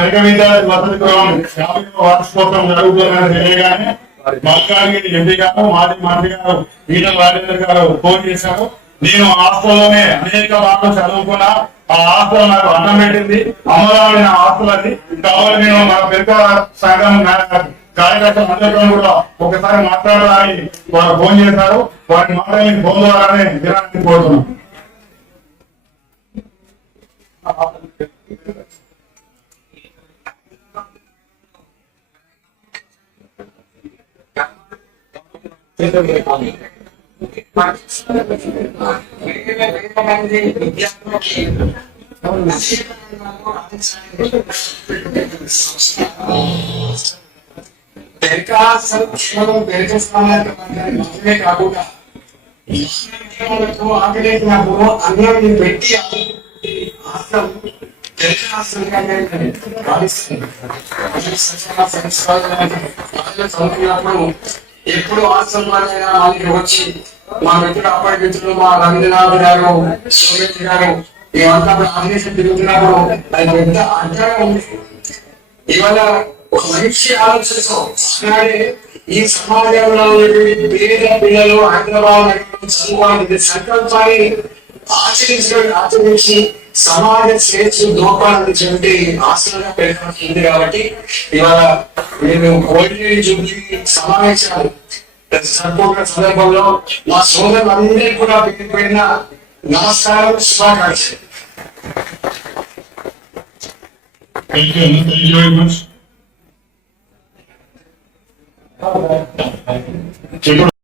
వెనక విద్యార్థి వసతి గృహం యాభై వార్షికోత్సవం జరుగుతుందని తెలియగానే మల్కాజ్గిరి ఎంపీ గారు మాజీ మంత్రి గారు ఈటల రాజేందర్ గారు ఫోన్ చేశారు. నేను హాస్టల్లోనే అనేక మార్లు చదువుకున్నా. ఆ హాస్టల్ నాకు అన్నం పెట్టింది. అమరావతి నా హాస్టల్ అది. కాబట్టి నేను మా పెద్ద సంఘం నా- కార్యకర్తలు అందరితో కూడా ఒకసారి మాట్లాడాలని వారు ఫోన్ చేశారు. వారి మాటలని ఫోన్ ద్వారానే విరాన్ని కోరుతున్నాం కాకుండా మానవులకు ఆకలేసినప్పుడు అన్నం పెట్టి ఆస్తం పెరక ఆస్తంగానే ఎప్పుడు ఆశ్రమాలైనా వాళ్ళకి వచ్చి మా మిత్రుడు అప్పటి మా రవీంద్రనాథ్ గారు సోమేష్ గారు మేమంతా ఆదేశం తిరుగుతున్నప్పుడు అది పెద్ద అడ్డంగా ఉంది. ఇవాళ ఒక మంచి ఆలోచనతో ఆనాడే ఈ సమాజంలో పేద పిల్లలు హైదరాబాద్ నగరంలో సంకల్పాన్ని ఆచరించడం ఆచరించి సమాజ స్వేచ్ఛ దోపాలని చెప్పి ఆశగా పెరుగుతుంది కాబట్టి ఇవాళ నేను కోటి జూబ్లీ సమావేశాలు సంపూర్ణ సందర్భంలో మా సోదరులందరికీ కూడా పేరు పెట్టిన నమస్కారం శుభాకాంక్షలు. Thank you, thank you very much. ఇప్పుడు